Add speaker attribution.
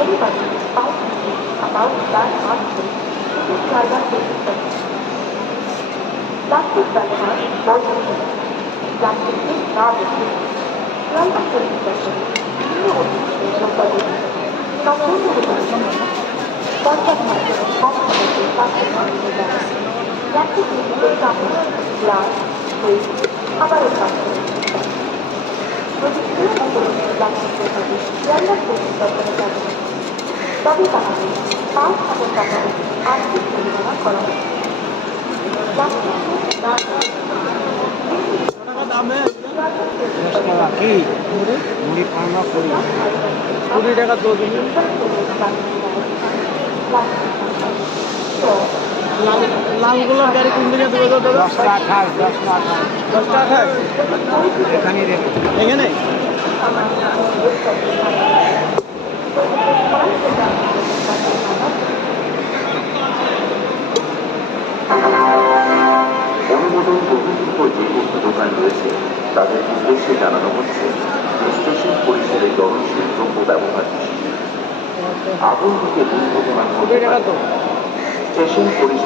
Speaker 1: Everybody is outwitted about that conflict to Gaza resistance. Plastic Banana Modern Plastic is Garbage Climate Resistance Geoorganization Complete Reduction Perfect Method of Energy Customer Design Plastic is Recycling Glass Waste আবার প্রযুক্তির মতো plastic প্রকল্পে ক্যান্ডার প্রযুক্তি তবে তাহলে পাঁচ হাজার টাকা আর্থিক পরিমাণা করা হবে
Speaker 2: কুড়ি টাকা দো দিন। লালগুলো গাড়ি কোন দিকে দেবে দাদা? দশটা আঠাশ দশটা আঠাশ। দশটা আঠাশ? এখানে এখানে
Speaker 3: গ্রহণযোগ্য যে বস্তু দোকান রয়েছে তাদের উদ্দেশ্যে জানানো হচ্ছে স্টেশন পরিসরে জ্বলনশীল দ্রব্য ব্যবহার। আগুন থেকে দুর্ঘটনা
Speaker 2: টাকা
Speaker 3: স্টেশন পরিসরে